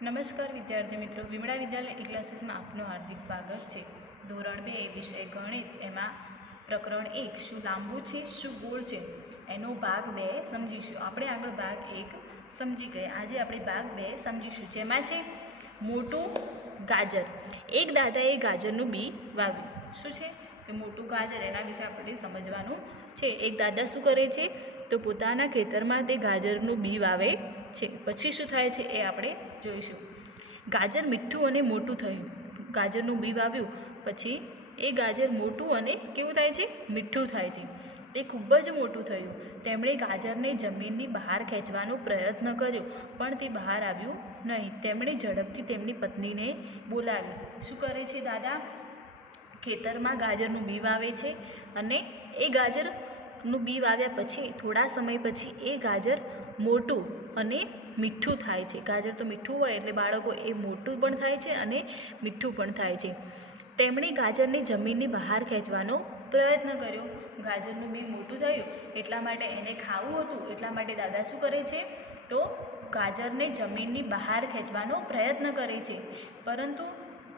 નમસ્કાર વિદ્યાર્થી મિત્રો, વિમળા વિદ્યાલય ઈ ક્લાસીસમાં આપનું હાર્દિક સ્વાગત છે। ધોરણ 2 વિષય ગણિત, એમાં પ્રકરણ 1 શું લાંબુ છે શું ગોળ છે એનો ભાગ 2 સમજીશું। આપણે આગળ ભાગ 1 સમજી ગયા, આજે આપણે ભાગ 2 સમજીશું, જેમાં છે મોટું ગાજર। એક દાદાએ ગાજરનું બી વાવ્યું। શું છે કે મોટું ગાજર, એના વિશે આપણે સમજવાનું છે। એક દાદા શું કરે છે તો પોતાના ખેતરમાં તે ગાજરનું બી વાવે છે। પછી શું થાય છે એ આપણે જોઈશું। ગાજર મીઠું અને મોટું થયું। ગાજરનું બી વાવ્યું પછી એ ગાજર મોટું અને કેવું થાય છે, મીઠું થાય છે। તે ખૂબ જ મોટું થયું। તેમણે ગાજરને જમીનની બહાર ખેંચવાનો પ્રયત્ન કર્યો, પણ તે બહાર આવ્યું નહીં। તેમણે ઝડપથી તેમની પત્નીને બોલાવી। શું કરે છે દાદા? ખેતરમાં ગાજરનું બી વાવે છે અને એ ગાજરનું બી વાવ્યા પછી થોડા સમય પછી એ ગાજર મોટું અને મીઠું થાય છે। ગાજર તો મીઠું હોય એટલે બાળકો એ મોટું પણ થાય છે અને મીઠું પણ થાય છે। તેમણે ગાજરને જમીનની બહાર ખેંચવાનો પ્રયત્ન કર્યો। ગાજરનું બી મોટું થયું એટલા માટે એને ખાવું હતું, એટલા માટે દાદા શું કરે છે તો ગાજરને જમીનની બહાર ખેંચવાનો પ્રયત્ન કરે છે, પરંતુ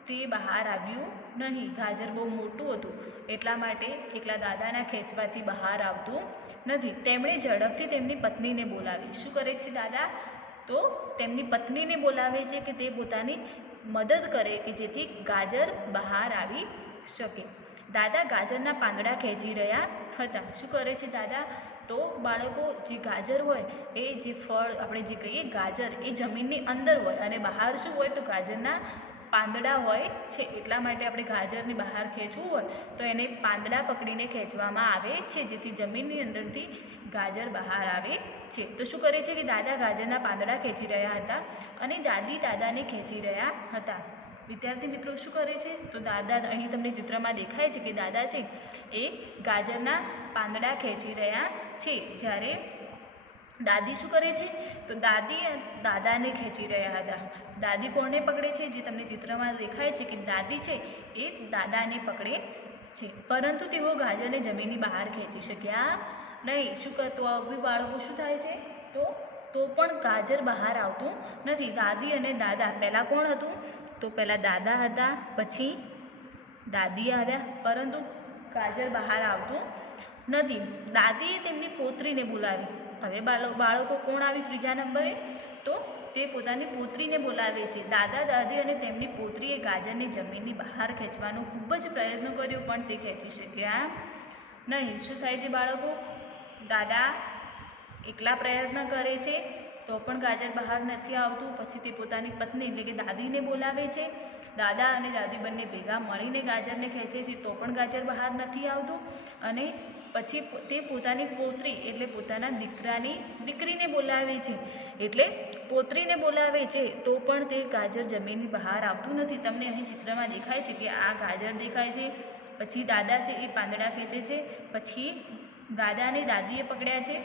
તે બહાર આવ્યું નહીં। ગાજર બહુ મોટું હતું એટલા માટે એકલા દાદાના ખેંચવાથી બહાર આવતું નથી। તેમણે ઝડપથી તેમની પત્નીને બોલાવી। શું કરે છે દાદા? તો તેમની પત્નીને બોલાવે છે કે તે પોતાની મદદ કરે કે જેથી ગાજર બહાર આવી શકે। દાદા ગાજરના પાંદડા ખેંચી રહ્યા હતા। શું કરે છે દાદા? તો બાળકો, જે ગાજર હોય એ જે ફળ આપણે જે કહીએ ગાજર, એ જમીનની અંદર હોય અને બહાર શું હોય તો ગાજરના પાંદડા હોય છે। એટલા માટે આપણે ગાજરની બહાર ખેંચવું હોય તો એને પાંદડા પકડીને ખેંચવામાં આવે છે, જેથી જમીનની અંદરથી ગાજર બહાર આવે છે। તો શું કરે છે કે દાદા ગાજરના પાંદડા ખેંચી રહ્યા હતા અને દાદી દાદાને ખેંચી રહ્યા હતા। વિદ્યાર્થી મિત્રો, શું કરે છે તો દાદા, અહીં તમને ચિત્રમાં દેખાય છે કે દાદા છે એ ગાજરના પાંદડા ખેંચી રહ્યા છે, જ્યારે દાદી શું કરે છે તો દાદી દાદાને ખેંચી રહ્યા હતા। દાદી કોને પકડે છે? જે તમને ચિત્રમાં દેખાય છે કે દાદી છે એ દાદાને પકડે છે, પરંતુ તેઓ ગાજરને જમીનની બહાર ખેંચી શક્યા નહીં। શું કરતો આવી બાળકો શું થાય છે તો પણ ગાજર બહાર આવતું નથી। દાદી અને દાદા, પહેલાં કોણ હતું તો પહેલાં દાદા હતા, પછી દાદી આવ્યા, પરંતુ ગાજર બહાર આવતું નથી। દાદીએ તેમની પોત્રીને બોલાવી। હવે બાળકો કોણ આવી ત્રીજા નંબરે? તો તે પોતાની પોત્રીને બોલાવે છે। દાદા દાદી અને તેમની પોત્રીએ ગાજરને જમીનની બહાર ખેંચવાનો ખૂબ જ પ્રયત્ન કર્યો, પણ તે ખેંચી શક્યા નહીં। શું થાય છે બાળકો? દાદા એકલા પ્રયત્ન કરે છે તો પણ ગાજર બહાર નથી આવતું। પછી તે પોતાની પત્ની એટલે કે દાદીને બોલાવે છે। દાદા અને દાદી બંને ભેગા મળીને ગાજરને ખેંચે છે તો પણ ગાજર બહાર નથી આવતું। અને પછી તે પોતાની પોત્રી એટલે પોતાના દીકરીને બોલાવે છે, એટલે પોત્રીને બોલાવે છે તો પણ તે ગાજર જમીનની બહાર આવતું નથી। તમને અહીં ચિત્રમાં દેખાય છે કે આ ગાજર દેખાય છે, પછી દાદા છે એ પાંદડા ખેંચે છે, પછી દાદાને દાદીએ પકડ્યા છે,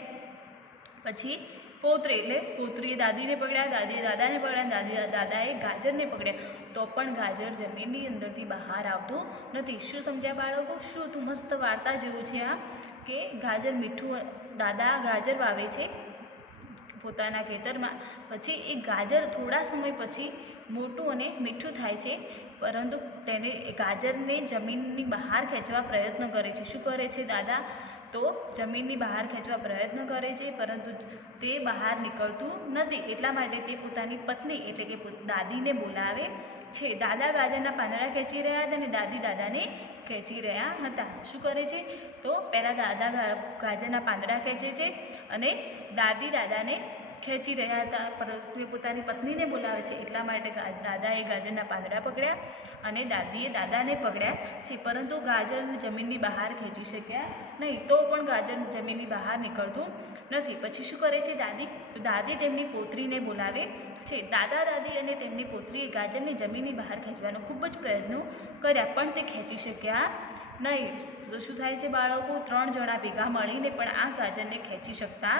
પછી પોત્રી એટલે પોત્રીએ દાદીને પકડ્યા, દાદીએ દાદાને પકડ્યા, દાદાએ ગાજરને પકડ્યા, તો પણ ગાજર જમીનની અંદરથી બહાર આવતું નથી। શું સમજ્યા બાળકો? શું તું મસ્ત વાર્તા જેવું છે આ, કે ગાજર મીઠું, દાદા ગાજર વાવે છે પોતાના ખેતરમાં, પછી એ ગાજર થોડા સમય પછી મોટું અને મીઠું થાય છે, પરંતુ તેને ગાજરને જમીનની બહાર ખેંચવા પ્રયત્ન કરે છે। શું કરે છે દાદા? તો જમીનની બહાર ખેંચવા પ્રયત્ન કરે છે, પરંતુ તે બહાર નીકળતું નથી। એટલા માટે તે પોતાની પત્ની એટલે કે દાદીને બોલાવે છે। દાદા ગાજરના પાંદડા ખેંચી રહ્યા હતા અને દાદી દાદાને ખેંચી રહ્યા હતા। શું કરે છે તો પહેલાં દાદા ગાજરના પાંદડા ખેંચે છે અને દાદી દાદાને ખેંચી રહ્યા હતા, પરંતુ એ પોતાની પત્નીને બોલાવે છે, એટલા માટે દાદાએ ગાજરના પાંદડા પકડ્યા અને દાદીએ દાદાને પકડ્યા છે, પરંતુ ગાજર જમીનની બહાર ખેંચી શક્યા નહીં, તો પણ ગાજર જમીનની બહાર નીકળતું નથી। પછી શું કરે છે દાદી? તો દાદી તેમની પોત્રીને બોલાવે છે। દાદા દાદી અને તેમની પોત્રીએ ગાજરને જમીનની બહાર ખેંચવાનો ખૂબ જ પ્રયત્નો કર્યા, પણ તે ખેંચી શક્યા નહીં। તો શું થાય છે બાળકો? 3 જણા ભેગા મળીને પણ આ ગાજરને ખેંચી શકતા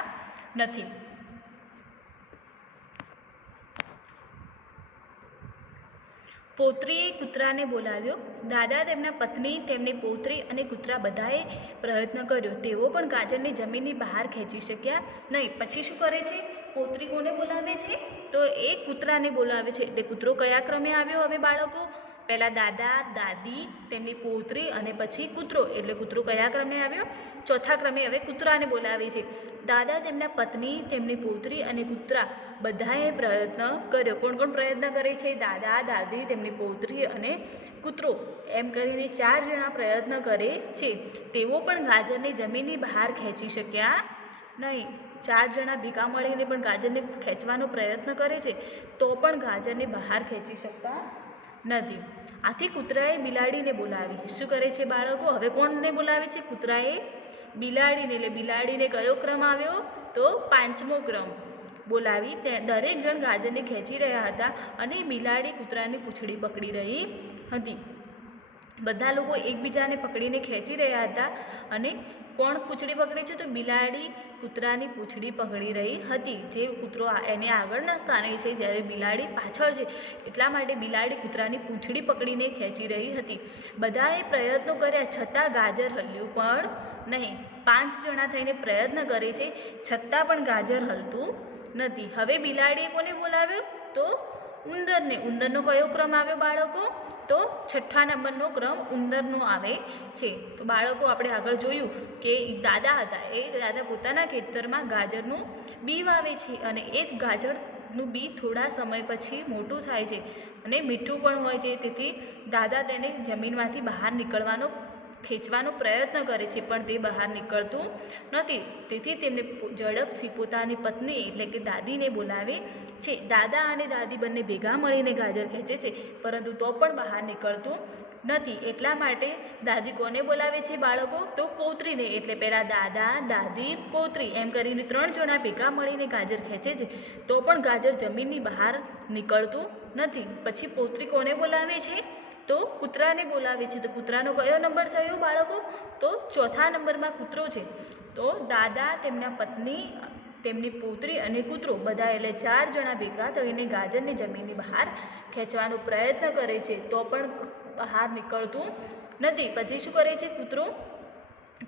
નથી। પોત્રીએ કૂતરાને બોલાવ્યો। દાદા, તેમના પત્ની, તેમની પોત્રી અને કૂતરા બધાએ પ્રયત્ન કર્યો, તેઓ પણ ગાજરને જમીનની બહાર ખેંચી શક્યા નહીં। પછી શું કરે છે પૌત્રી કોને બોલાવે છે? તો એ કૂતરાને બોલાવે છે. એટલે કૂતરો કયા ક્રમે આવ્યો હવે બાળકો? પહેલાં દાદા, દાદી, તેમની પૌત્રી અને પછી કૂતરો. એટલે કૂતરો કયા ક્રમે આવ્યો? ચોથા ક્રમે હવે કૂતરાને બોલાવે છે. દાદા, તેમના પત્ની, તેમની પૌત્રી અને કૂતરા બધાએ પ્રયત્ન કર્યો. કોણ કોણ પ્રયત્ન કરે છે? દાદા, દાદી, તેમની પૌત્રી અને કૂતરો. એમ કરીને 4 જણા પ્રયત્ન કરે છે. તેઓ પણ ગાજરને જમીનની બહાર ખેંચી શક્યા નહીં. 4 જણા ભેગા મળીને પણ ગાજરને ખેંચવાનો પ્રયત્ન કરે છે, તો પણ ગાજરને બહાર ખેંચી શકતા નથી. આથી કૂતરાએ બિલાડીને બોલાવી. શું કરે છે બાળકો? હવે કોણને બોલાવે છે? કૂતરાએ બિલાડીને. એટલે બિલાડીને કયો ક્રમ આવ્યો? તો 5મો ક્રમ. બોલાવી દરેક જણ ગાજરને ખેંચી રહ્યા હતા અને બિલાડી કૂતરાની પૂંછડી પકડી રહી હતી. બધા લોકો એકબીજાને પકડીને ખેંચી રહ્યા હતા અને કોણ પૂંછડી પકડે છે? તો બિલાડી કૂતરાની પૂંછડી પકડી રહી હતી. જે કૂતરો એને આગળના સ્થાને છે, જ્યારે બિલાડી પાછળ છે, એટલા માટે બિલાડી કૂતરાની પૂંછડી પકડીને ખેંચી રહી હતી. બધાએ પ્રયત્નો કર્યા છતાં ગાજર હલ્યું પણ નહીં. 5 જણા થઈને પ્રયત્ન કરે છે, છતાં પણ ગાજર હલતું નથી. હવે બિલાડીએ કોને બોલાવ્યો? તો ઉંદરને. ઉંદરનો કયો ક્રમ આવ્યો બાળકો? તો 6થા નંબરનો ક્રમ ઉંદરનો આવે છે. તો બાળકો આપણે આગળ જોયું કે દાદા હતા, એ દાદા પોતાના ખેતરમાં ગાજરનું બી વાવે છે અને એ ગાજરનું બી થોડા સમય પછી મોટું થાય છે અને મીઠું પણ હોય છે. તેથી દાદા તેને જમીનમાંથી બહાર ખેંચવાનો પ્રયત્ન કરે છે, પણ તે બહાર નીકળતું નથી. તેથી તેમને ઝડપથી પોતાની પત્ની એટલે કે દાદીને બોલાવે છે. દાદા અને દાદી બંને ભેગા મળીને ગાજર ખેંચે છે, પરંતુ તો પણ બહાર નીકળતું નથી. એટલા માટે દાદી કોને બોલાવે છે બાળકો? તો પૌત્રીને. એટલે પહેલાં દાદા, દાદી, પૌત્રી એમ કરીને 3 જણા ભેગા મળીને ગાજર ખેંચે છે, તો પણ ગાજર જમીનની બહાર નીકળતું નથી. પછી પૌત્રી કોને બોલાવે છે? તો કૂતરાને બોલાવે છે. તો કૂતરાનો કયો નંબર થયો બાળકો? તો 4થા નંબરમાં કૂતરો છે. તો દાદા, તેમના પત્ની, તેમની પૌત્રી અને કૂતરો બધા એટલે 4 જણા ભેગા થઈને ગાજરને જમીનની બહાર ખેંચવાનો પ્રયત્ન કરે છે, તો પણ બહાર નીકળતું નથી. પછી શું કરે છે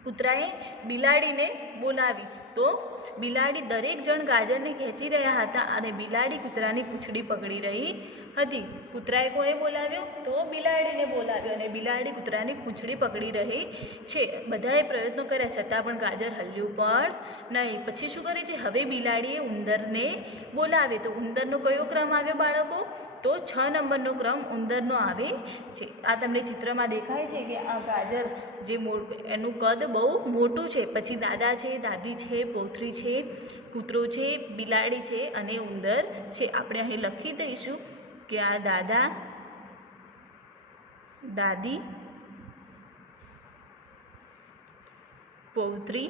કૂતરાએ બિલાડીને બોલાવી. તો બિલાડી દરેક જણ ગાજરને ખેંચી રહ્યા હતા અને બિલાડી કૂતરાની પૂંછડી પકડી રહી હતી. કૂતરાએ કોને બોલાવ્યો? તો બિલાડીને બોલાવ્યો અને બિલાડી કૂતરાની પૂંછડી પકડી રહી છે. બધાએ પ્રયત્નો કર્યા છતાં પણ ગાજર હલ્યું પણ નહીં. પછી શું કરે છે? હવે બિલાડીએ ઉંદરને બોલાવે. તો ઉંદરનો કયો ક્રમ આવ્યો બાળકો? તો 6 નંબરનો ક્રમ ઉંદરનો આવે છે. આ તમને ચિત્રમાં દેખાય છે કે આ ગાજર જે એનું કદ બહુ મોટું છે. પછી દાદા છે, દાદી છે, પૌત્રી છે, કૂતરો છે, બિલાડી છે અને ઉંદર છે. આપણે અહીં લખી દઈશું કે આ દાદા, દાદી, પૌત્રી,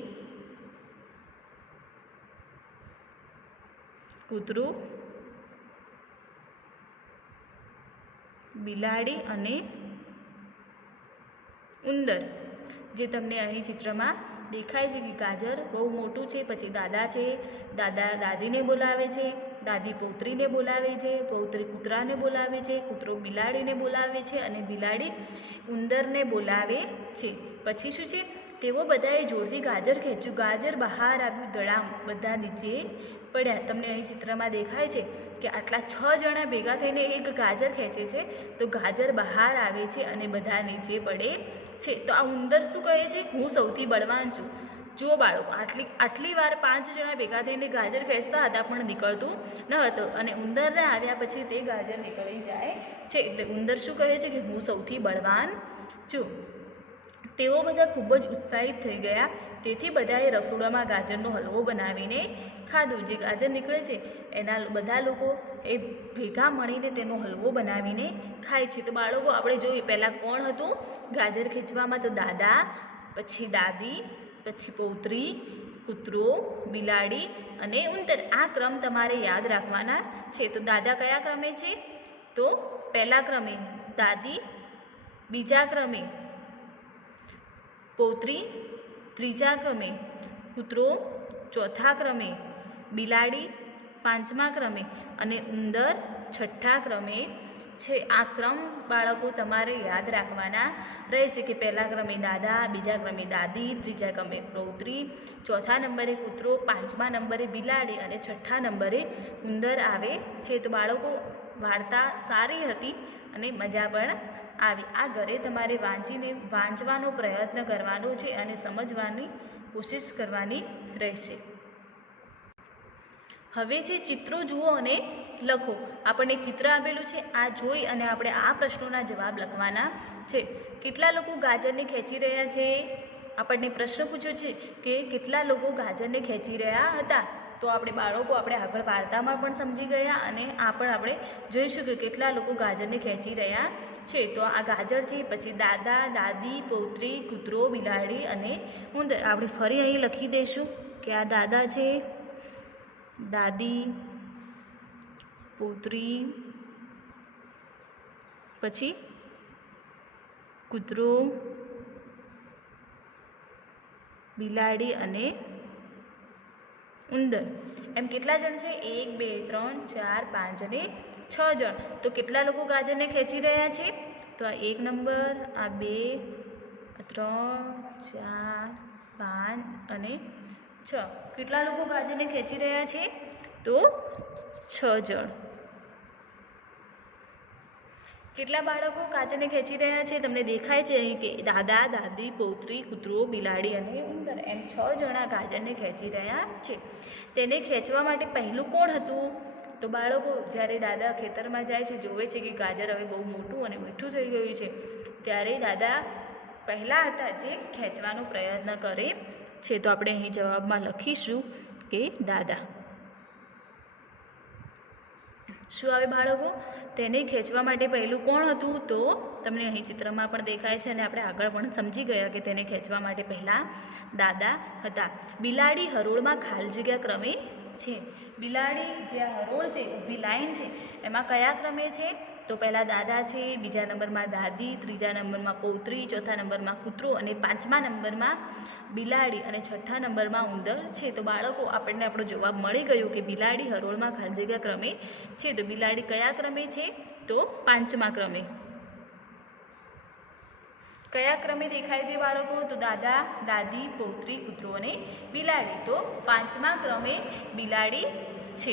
કૂતરો, બિલાડી અને ઉંદર. જે તમને અહીં ચિત્રમાં દેખાય છે કે ગાજર બહુ મોટું છે. પછી દાદા છે, દાદા દાદીને બોલાવે છે, દાદી પૌત્રીને બોલાવે છે, પૌત્રી કૂતરાને બોલાવે છે, કૂતરો બિલાડીને બોલાવે છે અને બિલાડી ઉંદરને બોલાવે છે. પછી શું છે? તેઓ બધાએ જોરથી ગાજર ખેંચ્યું. ગાજર બહાર આવ્યું, ધડામ, બધા નીચે પડ્યા. તમને અહીં ચિત્રમાં દેખાય છે કે આટલા 6 જણા ભેગા થઈને એક ગાજર ખેંચે છે, તો ગાજર બહાર આવે છે અને બધા નીચે પડે છે. તો આ ઉંદર શું કહે છે? હું સૌથી બળવાન છું. જુઓ બાળકો, આટલી વાર 5 જણા ભેગા થઈને ગાજર ખેંચતા હતા પણ નીકળતું ન હતું અને ઉંદરને આવ્યા પછી તે ગાજર નીકળી જાય છે. એટલે ઉંદર શું કહે છે કે હું સૌથી બળવાન છું. તેઓ બધા ખૂબ જ ઉત્સાહિત થઈ ગયા. તેથી બધાએ રસોડામાં ગાજરનો હલવો બનાવીને ખાધું. જે ગાજર નીકળે છે એના બધા લોકો એ ભેગા મળીને તેનો હલવો બનાવીને ખાય છે. તો બાળકો આપણે જોઈએ પહેલાં કોણ હતું ગાજર ખેંચવામાં? તો દાદા, પછી દાદી, પછી પૌત્રી, કૂતરો, બિલાડી અને ઉંદર. આ ક્રમ તમારે યાદ રાખવાના છે. તો દાદા કયા ક્રમે છે? તો પહેલા ક્રમે દાદી, બીજા ક્રમે પૌત્રી, ત્રીજા ક્રમે કૂતરો, ચોથા ક્રમે બિલાડી, પાંચમા ક્રમે અને ઉંદર છઠ્ઠા ક્રમે છે આ ક્રમ બાળકો તમારે યાદ રાખવાના રહેશે કે પહેલા ક્રમે દાદા, બીજા ક્રમે દાદી, ત્રીજા ક્રમે પૌત્રી, ચોથા નંબરે કૂતરો, પાંચમા નંબરે બિલાડી અને છઠ્ઠા નંબરે ઉંદર આવે છે. તો બાળકો વાર્તા સારી હતી અને મજા પણ આવી. આ ઘરે તમારે વાંચવાનો પ્રયત્ન કરવાનો છે અને સમજવાની કોશિશ કરવાની રહેશે. હવે જે ચિત્રો જુઓ અને લખો. આપણને ચિત્ર આપેલું છે, આ જોઈ અને આપણે આ પ્રશ્નોના જવાબ લખવાના છે. કેટલા લોકો ગાજરને ખેંચી રહ્યા છે? આપણને પ્રશ્ન પૂછ્યો છે કે કેટલા લોકો ગાજરને ખેંચી રહ્યા હતા. તો આપણે બાળકો આપણે આગળ વાર્તામાં પણ સમજી ગયા અને આ પણ આપણે જોઈશું કે કેટલા લોકો ગાજરને ખેંચી રહ્યા છે. તો આ ગાજર છે, પછી દાદા, દાદી, પૌત્રી, કૂતરો, બિલાડી અને ઉંદર. આપણે ફરી અહીં લખી દઈશું કે આ દાદા છે, દાદી, પૌત્રી, પછી કૂતરો, બિલાડી અને ઉંદર. એમ કેટલા જણ છે? 1 2 3 4 5 અને 6 જણ. તો કેટલા લોકો ગાજરને ખેંચી રહ્યા છે? તો આ 1 નંબર, આ 2, 3, 4, 5 અને 6. કેટલા લોકો ગાજરને ખેંચી રહ્યા છે? તો 6 જણ. કેટલા બાળકો ગાજરને ખેંચી રહ્યા છે? તમને દેખાય છે અહીં કે દાદા, દાદી, પૌત્રી, કૂતરો, બિલાડી અને ઉંદર. એમ 6 જણા ગાજરને ખેંચી રહ્યા છે. તેને ખેંચવા માટે પહેલું કોણ હતું? તો બાળકો જ્યારે દાદા ખેતરમાં જાય છે, જોવે છે કે ગાજર હવે બહુ મોટું અને મીઠું થઈ ગયું છે, ત્યારે દાદા પહેલાં હતા જે ખેંચવાનો પ્રયત્ન કરે છે. તો આપણે અહીં જવાબમાં લખીશું કે દાદા. શું આવે બાળકો? તેને ખેંચવા માટે પહેલું કોણ હતું? તો તમને અહીં ચિત્રમાં પણ દેખાય છે અને આપણે આગળ પણ સમજી ગયા કે તેને ખેંચવા માટે પહેલાં દાદા હતા. બિલાડી હરોળમાં ખાલી જગ્યા ક્રમે છે. બિલાડી જે હરોળ છે, ઊભી લાઈન છે, એમાં કયા ક્રમે છે? તો પહેલાં દાદા છે, બીજા નંબરમાં દાદી, ત્રીજા નંબરમાં પૌત્રી, ચોથા નંબરમાં કૂતરો અને પાંચમા નંબરમાં બિલાડી અને છઠ્ઠા નંબરમાં ઉંદર છે. તો બાળકો આપણને આપણો જવાબ મળી ગયો કે બિલાડી હરોળમાં ખાલી જગ્યા ક્રમે છે. તો બિલાડી કયા ક્રમે છે? તો પાંચમા ક્રમે. કયા ક્રમે દેખાય છે બાળકો? તો દાદા, દાદી, પૌત્રી, કૂતરો અને બિલાડી. તો પાંચમા ક્રમે બિલાડી છે.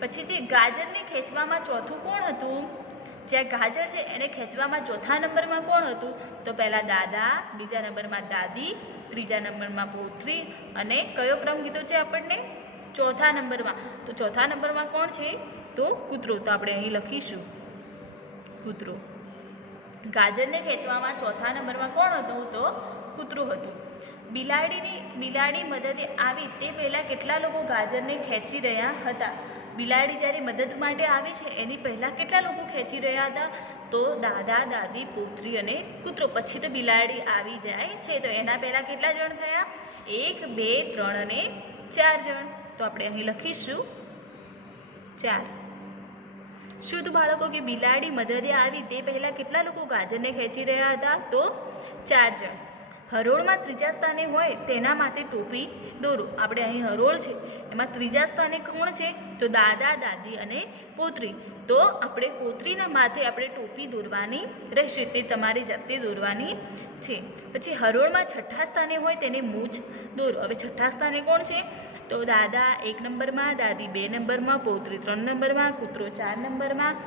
પછી જે ગાજરને ખેંચવામાં ચોથું કોણ હતું? જ્યાં ગાજર છે એને ખેંચવામાં ચોથા નંબરમાં કોણ હતું? તો પહેલાં દાદા, બીજા નંબરમાં દાદી, ત્રીજા નંબરમાં પૌત્રી અને કયો ક્રમ કીધો છે આપણને? ચોથા નંબરમાં. તો ચોથા નંબરમાં કોણ છે? તો કૂતરો. તો આપણે અહીં લખીશું કૂતરો. ગાજરને ખેંચવામાં ચોથા નંબરમાં કોણ હતું? તો કૂતરો હતું. બિલાડી મદદે આવી તે પહેલાં કેટલા લોકો ગાજરને ખેંચી રહ્યા હતા? બિલાડી જ્યારે મદદ માટે આવી છે એની પહેલાં કેટલા લોકો ખેંચી રહ્યા હતા? તો દાદા, દાદી, પૌત્રી અને કૂતરો. પછી તો બિલાડી આવી જાય છે. તો એના પહેલાં કેટલા જણ થયા? 1 2 3 અને 4 જણ. તો આપણે અહીં લખીશું 4. શું તો બાળકો કે બિલાડી મદદે આવી તે પહેલાં કેટલા લોકો ગાજરને ખેંચી રહ્યા હતા? તો 4 જણ. હરોળમાં ત્રીજા સ્થાને હોય તેના માથે ટોપી દોરો. આપણે અહીં હરોળ છે એમાં ત્રીજા સ્થાને કોણ છે? તો દાદા, દાદી અને પૌત્રી. તો આપણે પૌત્રીના માથે આપણે ટોપી દોરવાની રહેશે. તે તમારી જાતે દોરવાની છે. પછી હરોળમાં છઠ્ઠા સ્થાને હોય તેને મૂછ દોરો. હવે છઠ્ઠા સ્થાને કોણ છે? તો દાદા 1 નંબરમાં, દાદી 2 નંબરમાં, પૌત્રી 3 નંબરમાં, કૂતરો 4 નંબરમાં,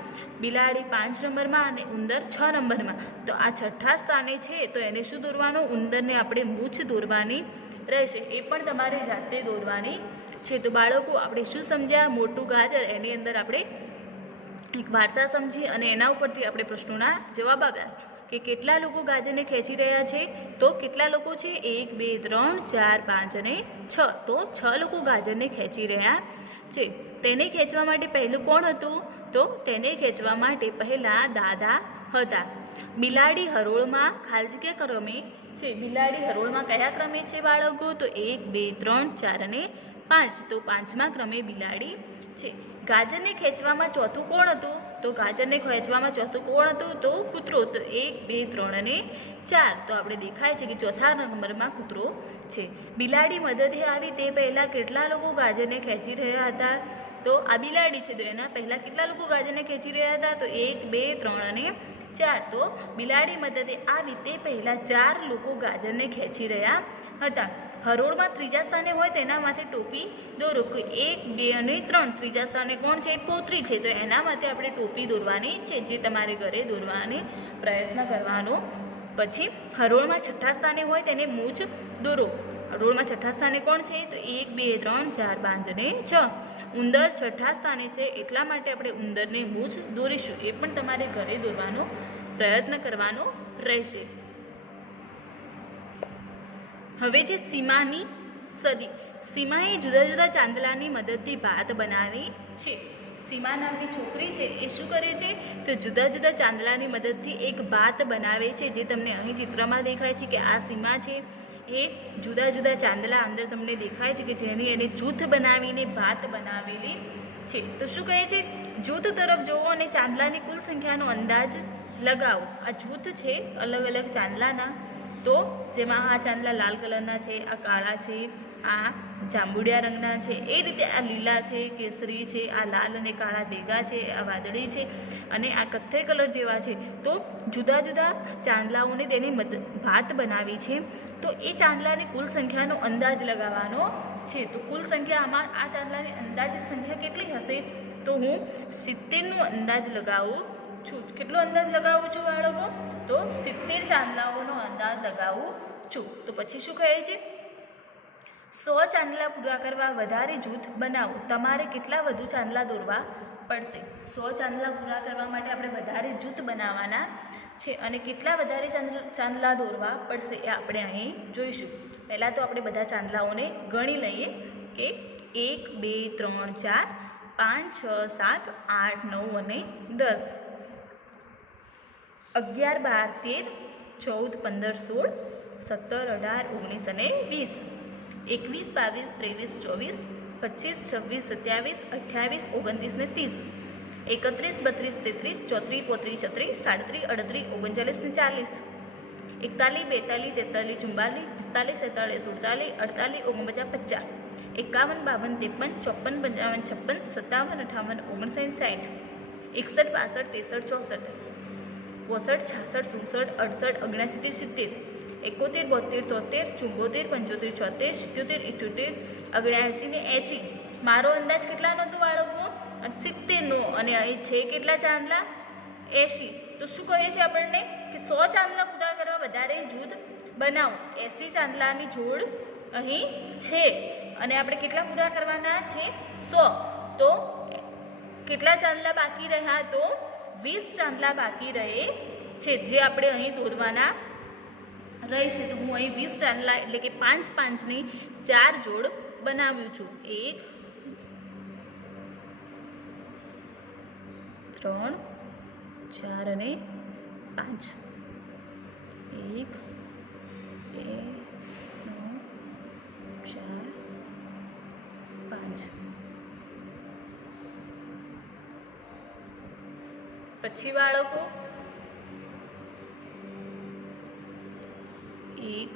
બિલાડી 5 નંબરમાં અને ઉંદર 6 નંબરમાં. તો આ છઠ્ઠા સ્થાને છે તો એને શું દોરવાનું? ઉંદરને આપણે મૂછ દોરવાની રહેશે. એ પણ તમારે જાતે દોરવાની છે. તો બાળકો આપણે શું સમજ્યા? મોટું ગાજર, એની અંદર આપણે એક વાર્તા સમજી અને એના ઉપરથી આપણે પ્રશ્નોના જવાબ આપ્યા કે કેટલા લોકો ગાજરને ખેંચી રહ્યા છે? તો કેટલા લોકો છે? 1 2 3 4 5 અને 6. તો 6 લોકો ગાજરને ખેંચી રહ્યા છે. તેને ખેંચવા માટે પહેલું કોણ હતું? તો તેને ખેંચવા માટે પહેલાં દાદા હતા. બિલાડી હરોળમાં ખાલી જગ્યા ક્રમે છે. બિલાડી હરોળમાં કયા ક્રમે છે બાળકો? તો 1 2 3 4 અને 5. તો પાંચમા ક્રમે બિલાડી છે. ગાજરને ખેંચવામાં ચોથું કોણ હતું? તો ગાજરને ખેંચવામાં ચોથું કોણ હતું? તો કૂતરો. તો 1 2 3 અને 4. તો આપણે દેખાય છે કે ચોથા નંબરમાં કૂતરો છે. બિલાડી મદદે આવી તે પહેલાં કેટલા લોકો ગાજરને ખેંચી રહ્યા હતા? તો આ બિલાડી છે, તો એના પહેલાં કેટલા લોકો ગાજરને ખેંચી રહ્યા હતા? તો 1 2 3 અને 4. તો બિલાડી મદદે આ રીતે પહેલાં 4 લોકો ગાજરને ખેંચી રહ્યા હતા. હરોળમાં ત્રીજા સ્થાને હોય તેના માથે ટોપી દોરો. 1 2 અને 3. ત્રીજા સ્થાને કોણ છે? પોતરી છે, તો એના માટે આપણે ટોપી દોરવાની છે, જે તમારે ઘરે દોરવાની પ્રયત્ન કરવાનો. પછી હરોળમાં છઠ્ઠા સ્થાને હોય તેને મૂછ દોરો. હરોળમાં છઠ્ઠા સ્થાને કોણ છે? તો 1 2 3 4 5 અને 6. ઉંદર છઠ્ઠા સ્થાને છે, એટલા માટે આપણે ઉંદરને મૂછ દોરીશું. એ પણ તમારે ઘરે દોરવાનો પ્રયત્ન કરવાનો રહેશે. હવે છે સીમાની સદી. સીમાએ જુદા જુદા ચાંદલાની મદદથી ભાત બનાવી છે. સીમા નામની છોકરી છે, એ શું કરે છે? તો જુદા જુદા ચાંદલાની મદદથી એક ભાત બનાવે છે, જે તમને અહીં ચિત્રમાં દેખાય છે કે આ સીમા છે એ જુદા જુદા ચાંદલા અંદર તમને દેખાય છે કે જેની એને જૂથ બનાવીને ભાત બનાવેલી છે. તો શું કહે છે? જૂથ તરફ જોવો અને ચાંદલાની કુલ સંખ્યાનો અંદાજ લગાવો. આ જૂથ છે અલગ અલગ ચાંદલાના, તો જેમાં આ ચાંદલા લાલ કલરના છે, આ કાળા છે, આ જાંબુડિયા રંગના છે, એ રીતે આ લીલા છે, કેસરી છે, આ લાલ અને કાળા ભેગા છે, આ વાદળી છે અને આ કથ્થઈ કલર જેવા છે. તો જુદા જુદા ચાંદલાઓને તેને ભાત બનાવી છે. તો એ ચાંદલાની કુલ સંખ્યાનો અંદાજ લગાવવાનો છે. તો કુલ સંખ્યામાં આ ચાંદલાની અંદાજિત સંખ્યા કેટલી હશે? તો હું 70નો અંદાજ લગાવું છું. કેટલો અંદાજ લગાવું છું બાળકો? તો 70 ચાંદલાઓનો અંદાજ લગાવું છું. તો પછી શું કહે છે? 100 ચાંદલા પૂરા કરવા વધારે જૂથ બનાવો. તમારે કેટલા વધુ ચાંદલા દોરવા પડશે? 100 ચાંદલા પૂરા કરવા માટે આપણે વધારે જૂથ બનાવવાના છે, અને કેટલા વધારે ચાંદલા દોરવા પડશે એ આપણે અહીં જોઈશું. પહેલાં તો આપણે બધા ચાંદલાઓને ગણી લઈએ કે 1 2 3 4 5 6 7 8 9 અને 10. 11 12 13 14 15 16 17 18 19 અને 20. 21 22 23 24 25 26 27 28 29 ને 30. 31 32 33 34 35 36 37 38 39 ને 40. 41 42 43 44 45 46 47 48 49 50. 51 52 53 54 55 56 57 58 59 60. 61 62 63 64 65 66 67 68 69 70. 71 72 73 74 75 76 77 78 ને 80. મારો અંદાજ કેટલાનો હતો બાળકો? 70નો. અને અહીં છે કેટલા ચાંદલા? 80. તો શું કહે છે આપણને કે 100 ચાંદલા પૂરા કરવા વધારે જૂથ બનાવો. 80 ચાંદલાની જોડ અહીં છે અને આપણે કેટલા પૂરા કરવાના છે? 100. તો કેટલા ચાંદલા બાકી રહ્યા? તો 20 ચાંદલા બાકી રહે છે, જે આપણે અહીં દોરવાના રહેશે. તો હું અહીં 20 ચાંદલા એટલે કે 5 5ની 4 જોડ બનાવ્યું છું. 1 3 4 અને 5. 1 2 3 4 5. પછી બાળકો 1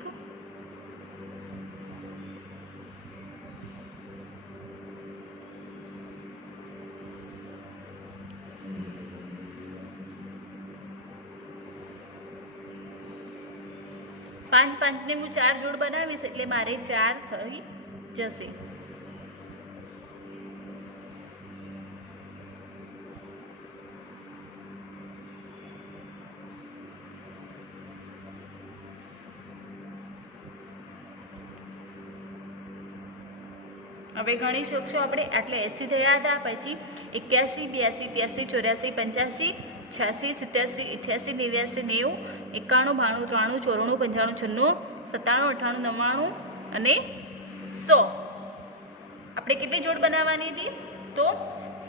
5 5ને હું 4 જોડ બનાવીશ એટલે મારે 4 થઈ જશે. હવે ગણી શકશો આપણે. એટલે 80 થયા હતા. પછી 81 82 83 84 85 86 87 88 89 90 91 92 93 94 95 96 97 98 99 અને 100. આપણે કેટલી જોડ બનાવવાની હતી? તો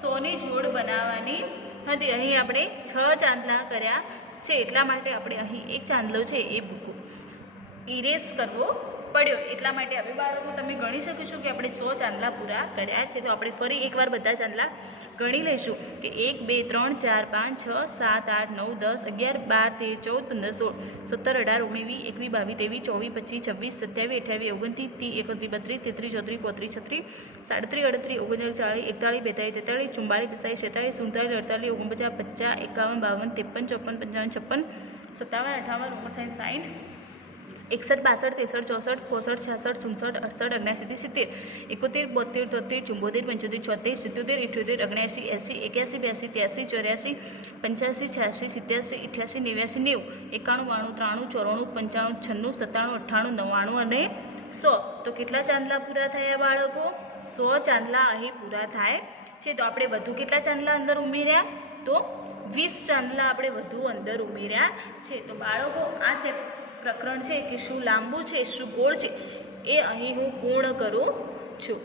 100ની જોડ બનાવવાની હતી. અહીં આપણે 6 ચાંદલા કર્યા છે, એટલા માટે આપણે અહીં એક ચાંદલો છે એ ઇરેઝ કરવો પડ્યો. એટલા માટે હવે બાળકો તમે ગણી શકીશું કે આપણે 100 ચાંદલા પૂરા કર્યા છે. તો આપણે ફરી એકવાર બધા ચાંદલા ગણી લઈશું કે 1 2 3 4 5 6 7 8 9 10 11 12 13 14 15 16 17 18 19 20 21 23 24 25 27 28 29 30 31 32 33 34 35 36 37 38 39 40 41 42 43 44 45 46 47 58 59 60 57 58 59 60 61 62 63 64 65 66 67 68 69 70 71 72 73 74 75 77 78 79 80 81 82 83 84 85 86 87 88 89 90 91 93 94 95 96 97 98 99 અને 100. તો કેટલા ચાંદલા પૂરા થયા બાળકો? 100 ચાંદલા અહીં પૂરા થાય છે. તો આપણે વધુ કેટલા ચાંદલા અંદર ઉમેર્યા? તો 20 ચાંદલા આપણે વધુ અંદર ઉમેર્યા છે. તો બાળકો આ પ્રકરણ છે કે શું લાંબુ છે શું ગોળ છે એ અહીં હું પૂર્ણ કરું છું.